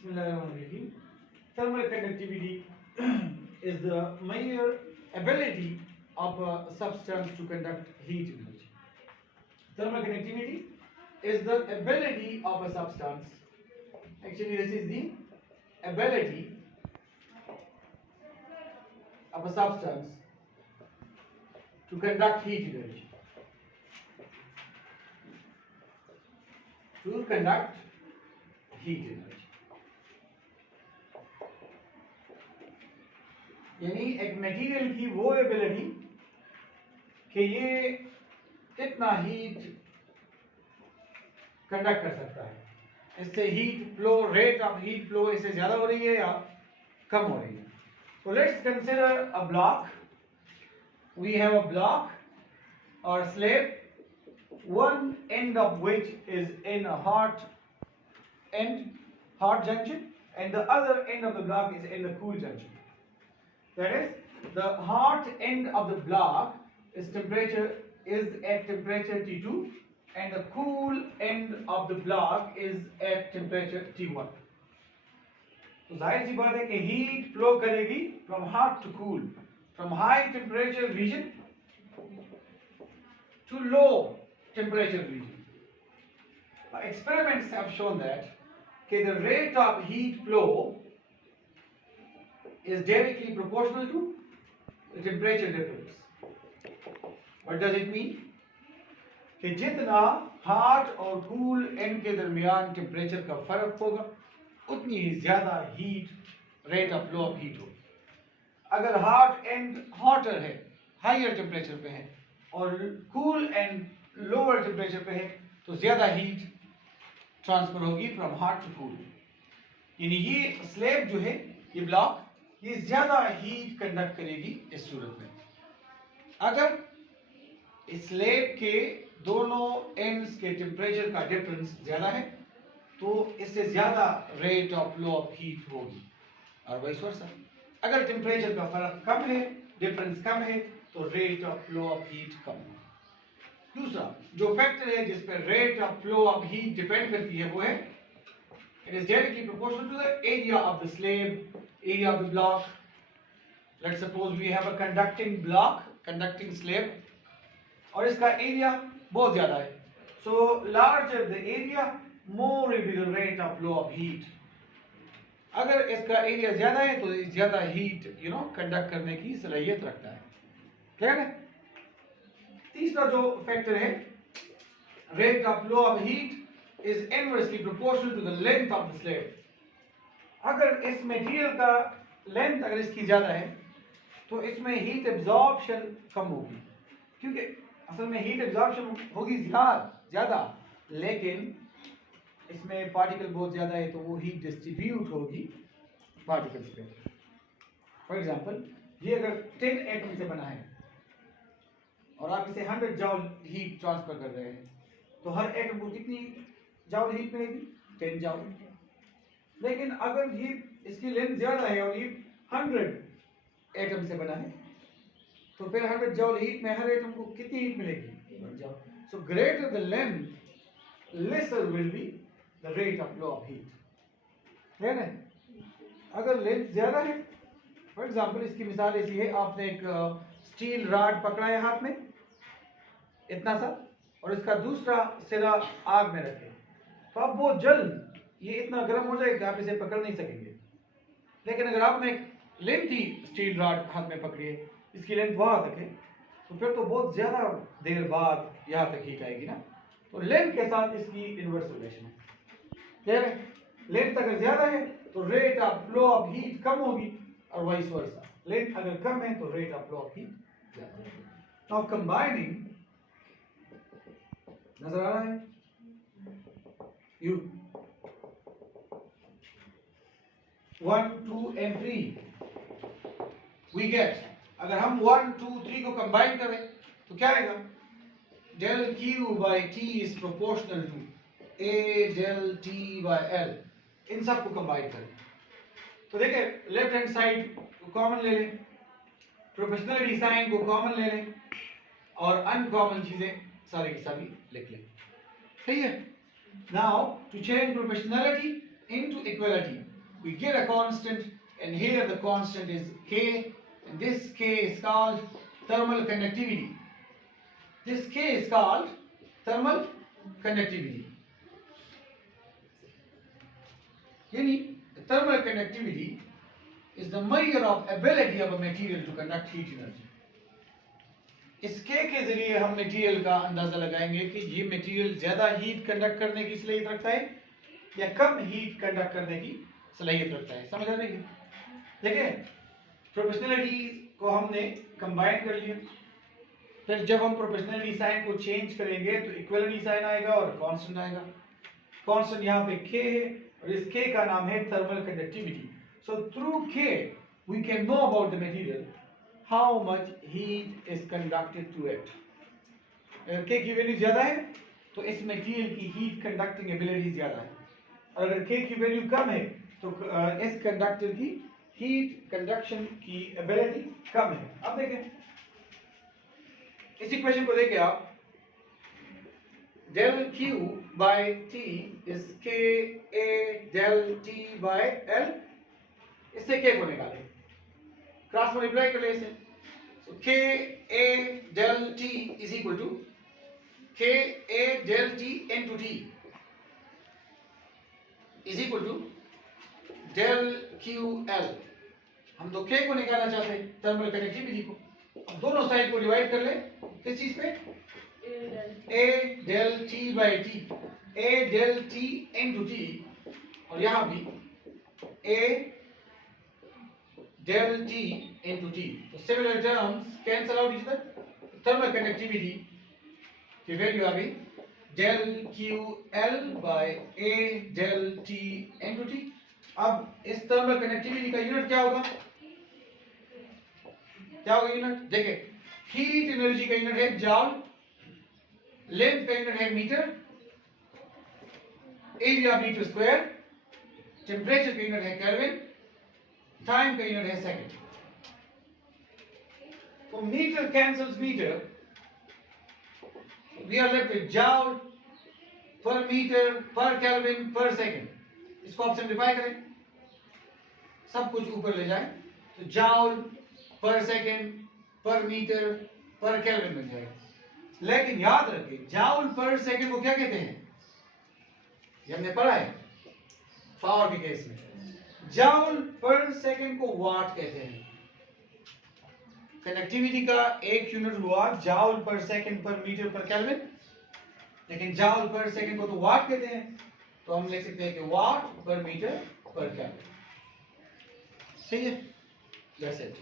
Bismillahirrahmanirrahim. Thermal conductivity is the mere ability of a substance to conduct heat energy. Thermal conductivity is the ability of a substance. Actually, this is the ability of a substance to conduct heat energy. To conduct heat energy. यानी एक material की वो ability कि ये कितना heat conduct कर सकता है, इससे heat flow, rate of heat flow इससे ज्यादा हो रही है या कम हो रही है. So let's consider a block. We have a block or slab, one end of which is in a hot junction, and the other end of the block is in the cool junction. That is, the hot end of the block is at temperature T2, and the cool end of the block is at temperature T1. तो जाहिर सी बात है कि heat flow करेगी from hot to cool, from high temperature region to low temperature region. Experiments have shown that the rate of heat flow is directly proportional to the temperature difference. What does it mean? कि जितना hot और cool end के दरमियान temperature का फर्क होगा उतनी ही ज्यादा heat rate of flow of heat होगी. अगर hot end hotter है, higher temperature पे है, और cool end lower temperature पे है, तो ज्यादा heat transfer होगी from hot to cool. यानी ये slab जो है, ये block, ये ज्यादा हीट कंडक्ट करेगी इस सूरत में. अगर इस स्लैब के दोनों एंड्स के टेम्परेचर का डिफरेंस ज्यादा है तो इससे ज्यादा rate of flow of heat होगी, और वाइस वर्सा. अगर टेम्परेचर का फर्क कम है, डिफरेंस कम है, तो rate of flow of heat कम होगी. दूसरा जो फैक्टर है जिस पर rate of flow of heat depend करती है वो है it is directly proportional to the area of the slab, area of the block. Let's suppose we have a conducting block, conducting slab, और इसका एरिया बहुत ज्यादा है. So larger the area, more will be the rate of flow of heat. अगर इसका area ज्यादा है तो ज्यादा हीट कंडक्ट करने की सलाहियत रखता है. क्लियर है? तीसरा जो फैक्टर है, rate of flow of heat is inversely proportional to the length of the slab. अगर इस मटेरियल का लेंथ अगर इसकी ज्यादा है तो इसमें हीट एब्जॉर्प्शन कम होगी, क्योंकि असल में हीट एब्जॉर्प्शन होगी ज्यादा, लेकिन इसमें पार्टिकल बहुत ज्यादा है तो वो हीट डिस्ट्रीब्यूट होगी पार्टिकल्स पे. फॉर एग्जांपल, ये अगर 10 एटम से बना है और आप इसे 100 जॉल हीट ट्रांसफर कर रहे हैं तो हर एटम को कितनी जॉल हीट मिलेगी? 10 जॉल. लेकिन अगर ये इसकी लेंथ ज्यादा है और ये 100 एटम से बना है तो फिर 100 जॉल हीट में हर एटम को कितनी हीट मिलेगी? 1 जॉल. So greater the length laser will be the rate of flow of heat. है ना? अगर लेंथ ज्यादा है, फॉर एग्जांपल इसकी मिसाल ऐसी है, आपने एक स्टील रॉड पकड़ा है हाथ में इतना सा, और इसका दूसरा सिरा आग में रखे, तो आप बहुत जल्द ये इतना गर्म हो जाएगा कि आप इसे पकड़ नहीं सकेंगे. लेकिन अगर आपने एक लेंथी स्टील रॉड हाथ में पकड़ी है, इसकी लेंथ वहां तक है, तो फिर तो बहुत ज्यादा देर बाद यहाँ तक हीट आएगी ना. तो लेंथ के साथ इसकी इनवर्स रिलेशन है. क्लियर है? लेंथ अगर ज्यादा है तो rate of flow of heat कम होगी, और वाइस वर्सा. लेंथ अगर कम है तो rate of flow of heat ज्यादा होगी. नाउ कंबाइनिंग, नजर आ रहा है? You 1, 2 and 3 we get, अगर हम 1, 2, 3 को कंबाइन करें तो क्या आएगा? del Q by T is proportional to A del T by L. इन सब को कंबाइन करें तो देखिए, लेफ्ट हैंड साइड को कॉमन ले लें, प्रोपोर्शनलिटी साइन को कॉमन ले लें, और अनकॉमन चीजें सारी की सारी लिख लें. सही है? Now to change proportionality into equality, we get a constant, and here the constant is K, and this K is called thermal conductivity. This K is called thermal conductivity. Yani, thermal conductivity is the measure of ability of a material to conduct heat energy. इस K के जरिए हम material का अंदाजा लगाएंगे कि ये material ज्यादा हीट कंडक्ट करने की सलाहियत रखता है या कम हीट कंडक्ट करने की सलाहियत रखता है. समझ आ रही है? देखिए, प्रोपोर्शनलिटी को हमने कंबाइन कर लिया. फिर जब हम प्रोपोर्शनलिटी साइन को चेंज करेंगे तो इक्वलिटी साइन आएगा और कांस्टेंट आएगा. कांस्टेंट यहाँ पे K है और इस K का नाम है thermal conductivity. So through K we can know about the material how much heat is conducted through it. अगर K की वैल्यू ज्यादा है तो इस मटेरियल की हीट कंडक्टिंग एबिलिटी ज्यादा है, और अगर K की वैल्यू कम है तो इस कंडक्टर की हीट कंडक्शन की एबिलिटी कम है. अब देखें इस इक्वेशन को देखिए आप, del Q by T is K A del T by L. इससे K को निकालें, क्रॉस मल्टीप्लाई कर ले इसे. So K A del T is equal to K A del T into T is equal to del Q L. हम तो K को निकालना चाहते हैं, थर्मल कंडक्टिविटी को. अब दोनों साइड को डिवाइड कर ले किस चीज पे, A del T by T, A del T into T, और यहां भी A del T into T. तो similar terms cancel out each other. Thermal conductivity की वैल्यू आ गई del QL by A del T into T. अब इस thermal conductivity का unit क्या होगा, क्या होगा यूनिट? देखिए, हीट एनर्जी का यूनिट है जॉल, लेंथ का यूनिट है metre, area metre square, temperature का यूनिट है केल्विन, टाइम का यूनिट है सेकंड. तो metre cancels metre, we are left with joule per metre पर केल्विन पर सेकंड. इसको आप सिंप्लीफाई करें, सब कुछ ऊपर ले जाएं तो जॉल पर सेकंड पर मीटर पर केल्विन बन जाएगा. लेकिन याद रखिए, जॉल पर सेकंड को क्या कहते हैं, ये हमने पढ़ा है पावर के केस में. जॉल पर सेकंड को वाट कहते हैं. कनेक्टिविटी का एक यूनिट हुआ जॉल पर सेकंड पर मीटर पर केल्विन, लेकिन जॉल पर सेकंड को तो वाट कहते हैं, तो हम लिख सकते हैं कि वाट पर मीटर पर केल्विन. सही है? जैसे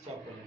स्टॉप करें.